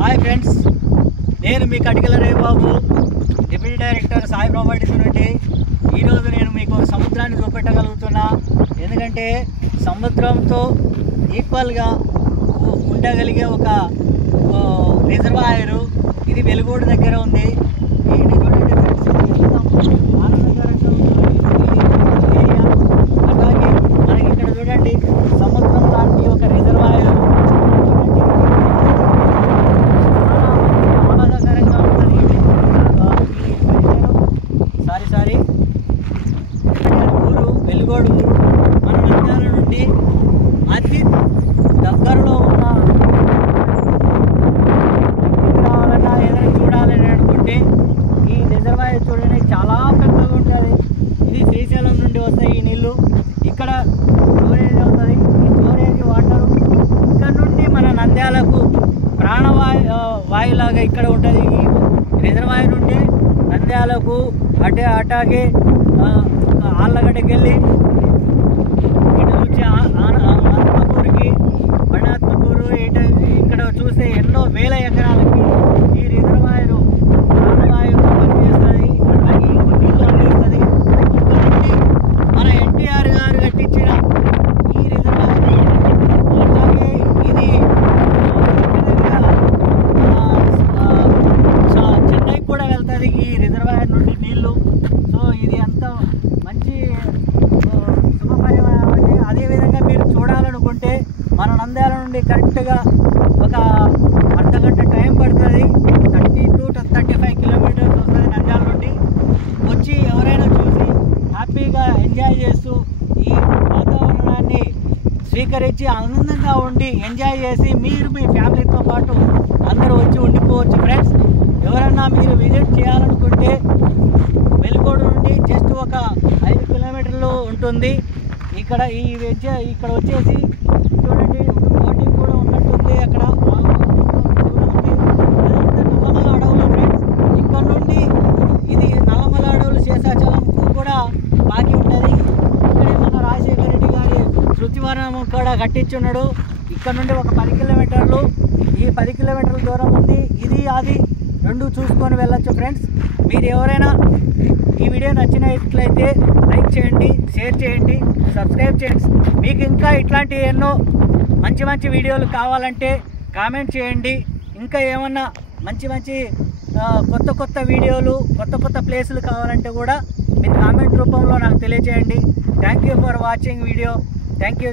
Hi friends, నేను మీ Katikala Rebabu, deputy director Sai properties నుండి. ఈరోజు నేను మీకు సముద్రాన్ని చూపెట్టగలుగుతున్నా. ఎందుకంటే సముద్రంతో ఈక్వల్గా ఉండగలిగే ఒక రిజర్వాయరు ఇది వెలుగోడు దగ్గర ఉంది. ఇది చూడండి ఫ్రెండ్స్, ఆనందకరంగా ఏరియా. అలాగే మనకి ఇక్కడ చూడండి సముద్రం లాంటి ఒక రిజర్వాయరు ఆహ్లాదకరంగా ఉంటుంది. ఊరు వెలుగోడు ఊరు మన నంద్యాల నుండి అతి దగ్గరలో ఉన్న రావాలన్నా ఏదైనా చూడాలని అనుకుంటే ఈ రిజర్వాయర్ చూడండి, చాలా పెద్దగా ఉంటుంది. ఇది శ్రీశైలం నుండి వస్తాయి ఈ నీళ్ళు. ఇక్కడ స్టోరేజ్ అవుతుంది. ఈ స్టోరేజ్ వాటర్ ఇక్కడ నుండి మన నంద్యాలకు వాయులాగా ఇక్కడ ఉంటుంది. ఈ రిజర్వాయర్ నుండి నంద్యాలకు అటాగే ఆళ్ళగడ్డకి వెళ్ళి ఇటు నుంచి ఆత్మకూరుకి, బండాత్మకూరు ఇక్కడ చూస్తే ఎన్నో వేల ఎకరాలకి ఈ రిజర్వాయరు ప్రాణవాయువుగా పనిచేస్తుంది. అలాగే నీళ్ళు అందిస్తుంది. ఇక్కడ నుండి మన ఎన్టీఆర్ గారు కట్టించిన ఈ రిజర్వాయర్, అలాగే ఇది చెన్నై కూడా వెళ్తుంది ఈ రిజర్వాయర్ నుండి నీళ్ళు. సో ఇది అంత మంచి శుభపరిమాణం అండి. అదేవిధంగా మీరు చూడాలనుకుంటే మన నంద్యాల నుండి కరెక్ట్గా ఒక అర్ధగంట టైం పడుతుంది. 30 to 35 కిలోమీటర్స్ వస్తుంది నంద్యాల నుండి. వచ్చి ఎవరైనా చూసి హ్యాపీగా ఎంజాయ్ చేస్తూ ఈ వాతావరణాన్ని స్వీకరించి ఆనందంగా ఉండి ఎంజాయ్ చేసి మీరు మీ ఫ్యామిలీతో పాటు అందరూ వచ్చి ఉండిపోవచ్చు. ఫ్రెండ్స్, ఎవరన్నా మీరు విజిట్ చేయాలనుకుంటే వెలుగోడు నుండి జస్ట్ ఒక 5 కిలోమీటర్లు ఉంటుంది. ఇక్కడ ఇక్కడ వచ్చేసి చూడండి, బోటింగ్ కూడా ఉన్నట్టుంది. అక్కడ నల్లమల అడవులు ఫ్రెండ్స్. ఇక్కడ నుండి ఇది నల్లమల అడవులు శేషాచలంకు కూడా బాకీ ఉంటుంది. ఇక్కడే మన రాజశేఖర రెడ్డి గారి శృతివనం కూడా కట్టించున్నాడు. ఇక్కడ నుండి ఒక 10 కిలోమీటర్లు, ఈ 10 కిలోమీటర్ల దూరం ఉంది. ఇది అది రెండు చూసుకొని వెళ్ళొచ్చు. ఫ్రెండ్స్, మీరు ఎవరైనా ఈ వీడియో నచ్చినట్లయితే లైక్ చేయండి, షేర్ చేయండి, సబ్స్క్రైబ్ చేయండి. మీకు ఇంకా ఇట్లాంటి ఎన్నో మంచి మంచి వీడియోలు కావాలంటే కామెంట్ చేయండి. ఇంకా ఏమన్నా మంచి కొత్త వీడియోలు, కొత్త ప్లేసులు కావాలంటే కూడా మీరు కామెంట్ రూపంలో నాకు తెలియజేయండి. Thank you for watching video. Thank you.